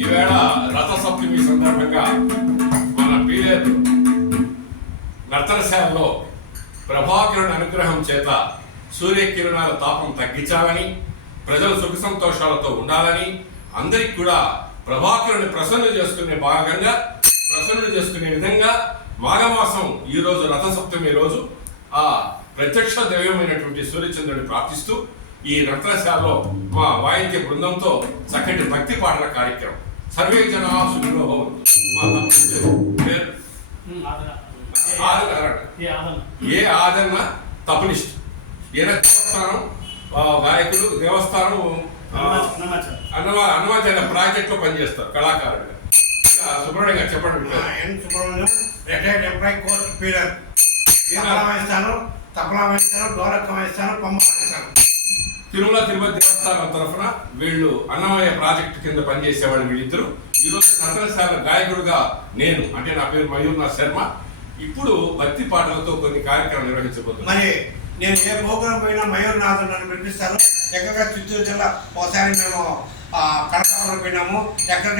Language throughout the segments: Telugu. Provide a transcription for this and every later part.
ఈవేళ రథసప్తమి సందర్భంగా మన పీలేరు నర్తనశాలలో ప్రభాకరుని అనుగ్రహం చేత సూర్యకిరణాల తాపం తగ్గించాలని, ప్రజలు సుఖ సంతోషాలతో ఉండాలని, అందరికి కూడా ప్రభాకరుని ప్రసన్నులు చేసుకునే విధంగా మాఘమాసం ఈ రోజు రథసప్తమి రోజు ఆ ప్రత్యక్ష దైవమైనటువంటి సూర్యచంద్రుడిని ప్రార్థిస్తూ ఈ నర్తనశాలలో మా వాయిద్య బృందంతో చక్కటి భక్తి పాటల కార్యక్రమం సర్వే జనా సుఖినో భవంతు. మా పేరు ఏ ఆదరణ తపనిస్ట్. ఈయన దేవస్థానం గాయకులు, దేవస్థానం అన్నమాచార్య ప్రాజెక్ట్ లో పనిచేస్తారు కళాకారులుగా. సుబ్రహ్మణ్యం గారు చెప్పండి. Retired employee court peeler. Tabla వేస్తాను, డోలకం వేస్తాను, పంబ వేస్తాను. తిరుమల తిరుపతి దేవస్థానం తరఫున వీళ్ళు అన్నమయ్య ప్రాజెక్టు కింద పనిచేసేవాళ్ళు వీళ్ళిద్దరు. ఈరోజు నర్తనశాల గాయకుడుగా నేను, అంటే నా పేరు మయూర్నాథ్ శర్మ, ఇప్పుడు భక్తి పాటలతో కొన్ని కార్యక్రమాలు నిర్వహించబోతున్నాను. మరి నేను ఏ ప్రోగ్రాం పోయినా మయూర్నాథ్ నన్ను పిలిపిస్తాను. ఎక్కడ చిత్తూరు జిల్లా ఒకసారి మేము కడపలో పోయినాము, ఎక్కడ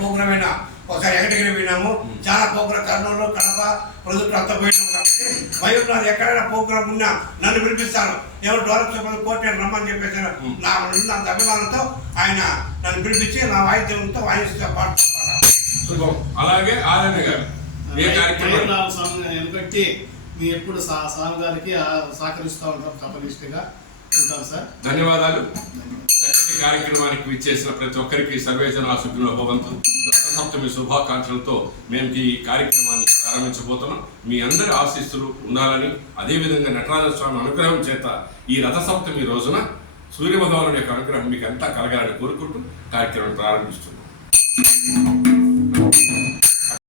ప్రోగ్రాం అయినా ఒకసారి ఎక్కడికి పోయినాము. చాలా ప్రోగ్రాం కర్నూలు, కడప ప్రొజెక్టు అంతా పోయినాము. కాబట్టి మయూర్నాథ్ ఎక్కడైనా ప్రోగ్రాం ఉన్నా నన్ను పిలిపిస్తాను. ఎవరు డోలక్ చెప్పని కోర్టు రమ్మని చెప్పేసాను. నా అంత అభిమానంతో ఆయన నన్ను పిలిపించి నా వాయిద్యంతో వాయిస్తా పాడుతాను. అలాగే ఆనంద్ గారు ఏ కార్యక్రమం బట్టి మీరు ఎప్పుడు స్వామి గారికి సహకరిస్తూ ఉంటాం, తపనిష్టగా ఉంటాం సార్. ధన్యవాదాలు. చక్కటి కార్యక్రమానికి విచ్చేసిన ప్రతి ఒక్కరికి సర్వేజన సుఖినో భవంతు. రథసప్తమి శుభాకాంక్షలతో మేము ఈ కార్యక్రమాన్ని ప్రారంభించబోతున్నాం. మీ అందరి ఆశీస్సులు ఉండాలని, అదేవిధంగా నటరాజ స్వామి అనుగ్రహం చేత ఈ రథసప్తమి రోజున సూర్యభగవానుడి యొక్క అనుగ్రహం మీకు అంతా కలగాలని కోరుకుంటూ కార్యక్రమం ప్రారంభిస్తున్నాం.